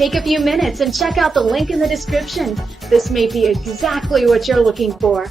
Take a few minutes and check out the link in the description. This may be exactly what you're looking for.